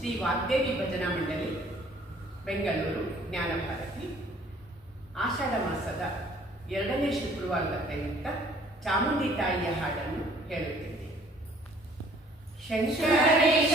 ಶ್ರೀ ವಾಗ್ದೇವಿ ಭಜನಾ ಮಂಡಳಿ, ಬೆಂಗಳೂರು, ಜ್ಞಾನಭಾರತಿ. ಆಷಾಢ ಮಾಸದ ಎರಡನೇ ಶುಕ್ರವಾರದ ಪ್ರಯುಕ್ತ ಚಾಮುಂಡಿ ತಾಯಿಯ ಹಾಡನ್ನು ಹೇಳುತ್ತೇನೆ ಶಂಕರೇಶ